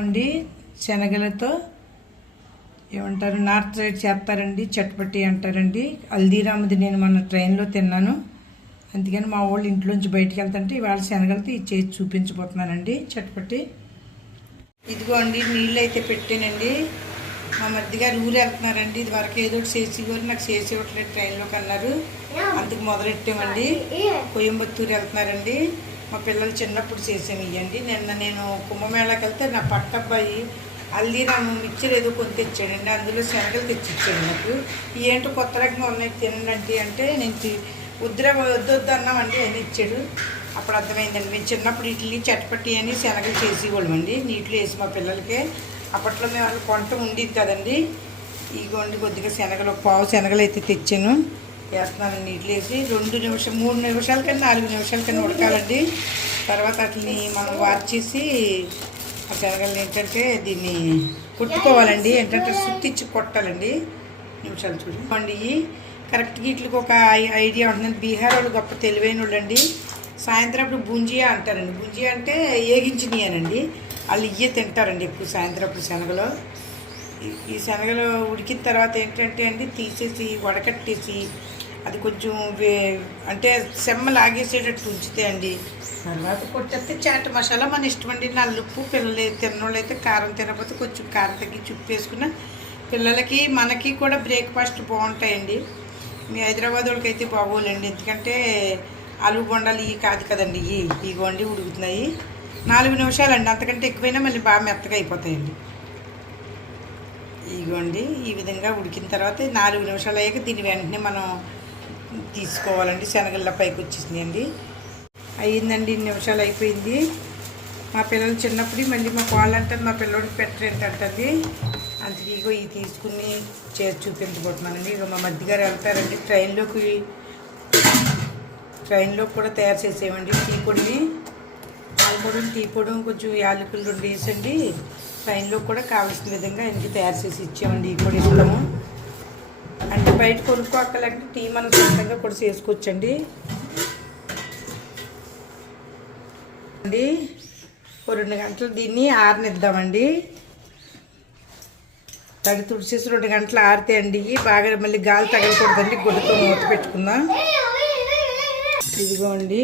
అండి శనగలతో ఏమంటారు నార్త్ సైడ్ చేస్తారండి, చట్పట్టి అంటారండి. హల్దీరామ్ది నేను మన ట్రైన్లో తిన్నాను. అందుకని మా వాళ్ళు ఇంట్లోంచి బయటికి వెళ్తుంటే ఇవాళ శనగలతో ఇది చేసి చూపించబోతున్నానండి చట్పట్టి. ఇదిగో అండి నీళ్ళు అయితే పెట్టానండి. మా మధ్య గారు ఊరు వెళ్తున్నారండి. ఇది వరకు ఏదో ఒకటి చేసి కూడా నాకు చేసి ఇవ్వట్లేదు ట్రైన్లోకి అన్నారు. అందుకు మొదలెట్టామండి. కోయంబత్తూరు వెళ్తున్నారండి. మా పిల్లలు చిన్నప్పుడు చేసాము ఇవ్వండి. నిన్న నేను కుంభమేళాకి వెళ్తే నా పక్కబ్బాయి హల్దీరామ్ మిక్చర్ ఏదో కొని తెచ్చాడండి. అందులో శనగలు తెచ్చిచ్చాడు నాకు. ఏంటో కొత్త రకంగా ఉన్నాయి తినండి అంటే నేను వద్దు అన్నామండి అని ఇచ్చాడు. అప్పుడు అర్థమైందండి. మేము చిన్నప్పుడు ఇడ్లీ చట్పట్టి అని శనగలు చేసేవాళ్ళమండి నీటిలో వేసి మా పిల్లలకి. అప్పట్లో మేము వాళ్ళు కొంట ఉండేది కదండి. ఇగోండి కొద్దిగా శనగలు పావు శనగలు అయితే తెచ్చాను, వేస్తున్నాను నీటిలో వేసి 2 నిమిషాలు 3 నిమిషాల కన్నా 4 నిమిషాల కన్నా ఉడకాలండి. తర్వాత వాటిని మనం వార్చేసి ఆ శనగలు ఏంటంటే దీన్ని కొట్టుకోవాలండి. ఏంటంటే సుత్తిచ్చి కొట్టాలండి. నిమిషాలు చూడండి. కరెక్ట్గా వీటికి ఒక ఐడియా ఉంటుందండి. బీహార్ వాళ్ళు గొప్ప తెలివైన వాళ్ళు అండి. సాయంత్రం అప్పుడు బుంజియా అంటారండి. బుంజియా అంటే ఏగించినయనండి. వాళ్ళు ఇయ్యే తింటారండి ఎక్కువ సాయంత్రం అప్పుడు శనగలు. ఈ శనగలు ఉడికిన తర్వాత ఏంటంటే అండి తీసేసి వడకట్టేసి అది కొంచెం అంటే సెమ్మ లాగేసేటట్టు ఉంచితే అండి. తర్వాత కొట్టేస్తే చాట్ మసాలా మన ఇష్టం అండి. నల్లుప్పు పిల్లలు తిన్నోళ్ళు అయితే కారం తినకపోతే కొంచెం కారం తగ్గి చుప్పు వేసుకున్న పిల్లలకి మనకి కూడా బ్రేక్ఫాస్ట్ బాగుంటాయండి. మీ హైదరాబాద్ వాళ్ళకి అయితే బాగోలేండి. ఎందుకంటే ఆలు బొండాలు ఇవి కాదు కదండి. ఇగోండి ఉడుకుతున్నాయి. 4 నిమిషాలండి, అంతకంటే ఎక్కువైనా మళ్ళీ బాగా మెత్తగా అయిపోతాయండి. ఇగోండి ఈ విధంగా ఉడికిన తర్వాత 4 నిమిషాలు అయ్యాక దీన్ని వెంటనే మనం తీసుకోవాలండి. శనగల్లో పైకి వచ్చేసినాయండి. అయ్యిందండి, 2 నిమిషాలు అయిపోయింది. మా పిల్లలు చిన్నప్పుడు మళ్ళీ మా వాళ్ళు అంటారు మా పిల్లడికి పెట్టరేంటంటుంది. అందుకే ఇగో ఇవి తీసుకుని చేసి చూపించబోతున్నానండి. ఇక మా మధ్య గారు వెళ్తారండి ట్రైన్లో కూడా తయారు చేసేవండి. టీ పొడిని పాలపొడిని టీ పొడి కొంచెం యాలకులు 2 వేసండి. ట్రైన్లో కూడా కావాల్సిన విధంగా ఇంటికి తయారు చేసి ఇచ్చామండి. ఈ పొడి ఇస్తాము అంటే బయట కొనుక్కోక్కలంటే టీ మనం సొంతంగా కూడా చేసుకోవచ్చండి. అండి 2 గంటలు దీన్ని ఆరనిద్దామండి. తడి తుడిచేసి 2 గంటలు ఆరితే అండి బాగా మళ్ళీ గాలి తగలకూడదండి. గుడ్డతో మూత పెట్టుకుందాం. ఇదిగోండి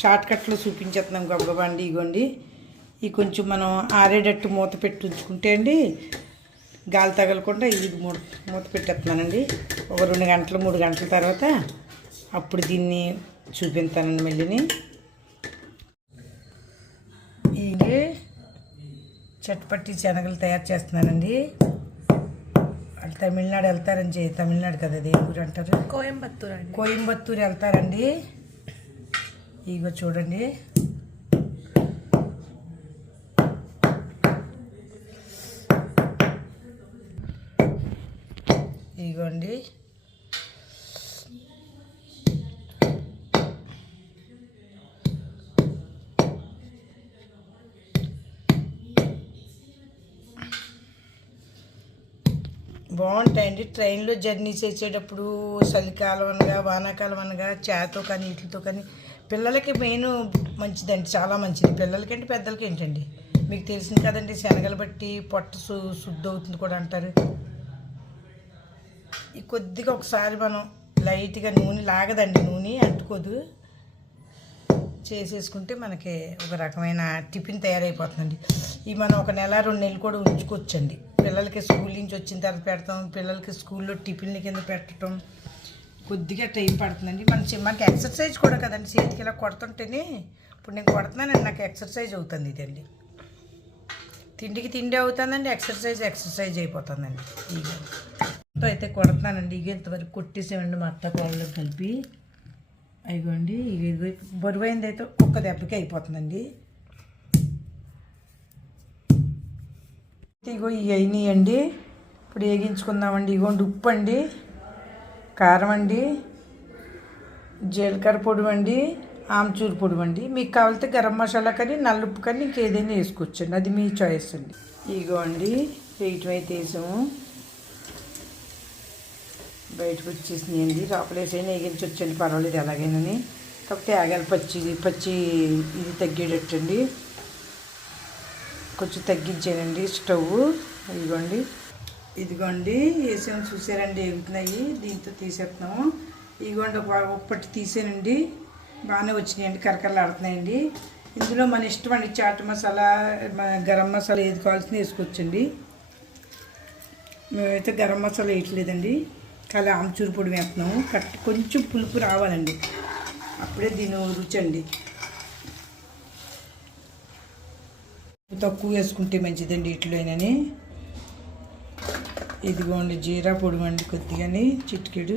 షార్ట్ కట్లో చూపించేస్తున్నాం గబగబా అండి. ఇగోండి ఇవి కొంచెం మనం ఆరేటట్టు మూత పెట్టి ఉంచుకుంటే అండి గాలి తగలకుండా ఇది మూత పెట్టేస్తున్నానండి. ఒక 2 గంటలు 3 గంటల తర్వాత అప్పుడు దీన్ని చూపిస్తానండి మళ్ళీని. ఇది చట్పట్టి శనగలు తయారు చేస్తున్నానండి. వాళ్ళు తమిళనాడు వెళ్తారని తమిళనాడు కదా, అది ఏ ఊరు అంటారు? కోయంబత్తూరు వెళ్తారండి. ఇగో చూడండి ఇగోండి బాగుంటాయండి. ట్రైన్లో జర్నీ చేసేటప్పుడు చలికాలం అనగా వానాకాలం అనగా చాతో కానీ వీటితో కానీ పిల్లలకి మెయిన్ మంచిదండి, చాలా మంచిది. పిల్లలకంటే పెద్దలకి ఏంటండి మీకు తెలిసింది కదండి. శనగలు బట్టి పొట్ట శుద్ధి అవుతుంది కూడా అంటారు. ఈ కొద్దిగా ఒకసారి మనం లైట్గా నూనె లాగదండి, నూనె అంటుకోదు, చేసేసుకుంటే మనకి ఒక రకమైన టిఫిన్ తయారైపోతుందండి. ఇవి మనం 1 నెల 2 నెలలు కూడా ఉంచుకోవచ్చండి. పిల్లలకి స్కూల్ నుంచి వచ్చిన తర్వాత పెడతాం. పిల్లలకి స్కూల్లో టిఫిన్ల కింద పెట్టడం కొద్దిగా టైం పడుతుందండి. మనకి ఎక్సర్సైజ్ కూడా కదండి. చేతికి ఇలా కొడుతుంటేనే ఇప్పుడు నేను కొడుతున్నానండి, నాకు ఎక్సర్సైజ్ అవుతుంది. ఇదండి తిండికి తిండి అవుతుందండి, ఎక్సర్సైజ్ అయిపోతుందండి. ఇగో అయితే కొడుతున్నానండి. ఇక ఇంతవరకు కొట్టేసేవండి మా అత్త కోళ్ళకి కలిపి. అయిగోండి ఇగో బరువైంది అయితే ఒక్క దెబ్బకి అయిపోతుందండి. ఇగో ఇవి అయినాయండి. ఇప్పుడు వేగించుకుందామండి. ఇగోండి ఉప్పు అండి, కారం అండి, జీలకర్ర పొడి అండి, ఆమ్చూరు పొడి అండి. మీకు కావాలితే గరం మసాలా కానీ నల్లుప్పు కానీ ఇంకేదైనా వేసుకోవచ్చండి, అది మీ చాయిస్ అండి. ఇగో అండి వేయటం అయితే వేసాము. బయటకు వచ్చేసినాయండి. లోపలేసైనా వేగించవచ్చండి, పర్వాలేదు ఎలాగైనా. కాకపోతే ఆగాలి పచ్చి ఇది తగ్గేటట్టండి. కొంచెం తగ్గించానండి స్టవ్. ఇదిగోండి వేసాము, చూసారండి ఎగుతున్నాయి. దీంతో తీసేస్తున్నాము. ఇదిగోండి ఒప్పటి తీసానండి, బాగానే వచ్చినాయండి, కరకరలాడుతున్నాయండి. ఇందులో మన ఇష్టం అండి, చాట్ మసాలా, గరం మసాలా ఏది కావాల్సింది వేసుకోవచ్చండి. మేమైతే గరం మసాలా వేయట్లేదండి, కానీ ఆమ్చూరు పొడి వేస్తున్నాము. కొంచెం పులుపు రావాలండి, అప్పుడే దీని రుచి అండి. తక్కువ వేసుకుంటే మంచిదండి ఇట్లోనని. ఇదిగోండి జీరా పొడి అండి, కొద్దిగాని చిటికెడు.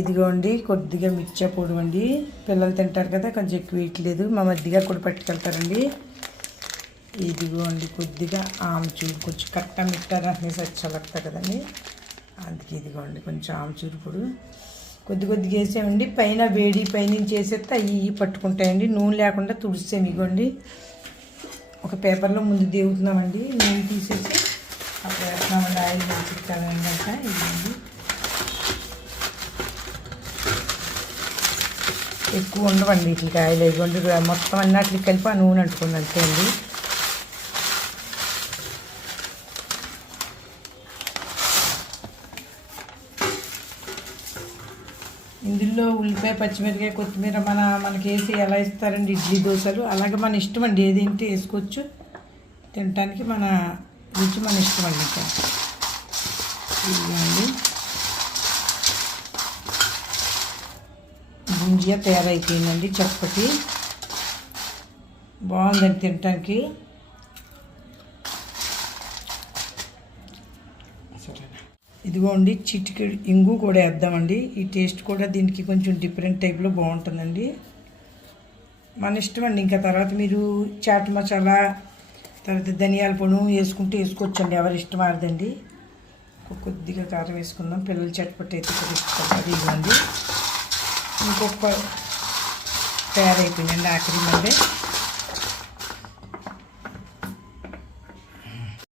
ఇదిగోండి కొద్దిగా మిర్చా పొడి అండి, పిల్లలు తింటారు కదా, కొంచెం ఎక్కువ వేయట్లేదు. మా మధ్యగా కూడా పట్టుకెళ్తారండి. ఇదిగోండి కొద్దిగా ఆమ్చూరు, కొంచెం కట్ట మిట్ట రసం చల్లగతా కదండి, అందుకే ఇదిగోండి కొంచెం ఆమ్చూరు పొడి కొద్దిగా వేసామండి. పైన వేడి పైనుంచి వేసేస్తే అవి పట్టుకుంటాయండి. నూనె లేకుండా తుడిసాము. ఇదిగోండి ఒక పేపర్లో ముందు దేవుతున్నామండి, నూనె తీసేసి అప్పుడు వేస్తున్నామండి. ఆయిల్ వేసిస్తామండి అంట. ఇదిగోండి ఎక్కువ ఉండవండి వీటికి ఆయిల్. ఇదిగోండి మొత్తం అన్నట్లు కలిపి ఆ నూనె అంటుకుంది అంతే అండి. ఇందులో ఉల్లిపాయ, పచ్చిమిరకాయ, కొత్తిమీర మనకి వేసి ఎలా ఇస్తారండి ఇడ్లీ దోశలు, అలాగే మన ఇష్టం అండి, ఏది తింటే వేసుకోవచ్చు. తినటానికి మన రుచి మన ఇష్టం అండి. ఇంకా ఇదిగోండి గుంజియా తయారైపోయిందండి, చప్పటి బాగుందండి తినటానికి. ఇదిగోండి చిటికెడు ఇంగు కూడా వేద్దామండి. ఈ టేస్ట్ కూడా దీనికి కొంచెం డిఫరెంట్ టైప్లో బాగుంటుందండి, మన ఇష్టం అండి. ఇంకా తర్వాత మీరు చాట్ మసాలా, తర్వాత ధనియాల పొడి వేసుకుంటే వేసుకోవచ్చండి, ఎవరి ఇష్టం ఆడదండి. కొద్దిగా కారం వేసుకుందాం, పిల్లలు చట్పట్టి అయితే కూడా ఇష్టపడతారు. ఇదిగోండి ఇంకొక తయారైపోయిందండి ఆఖరి మందే.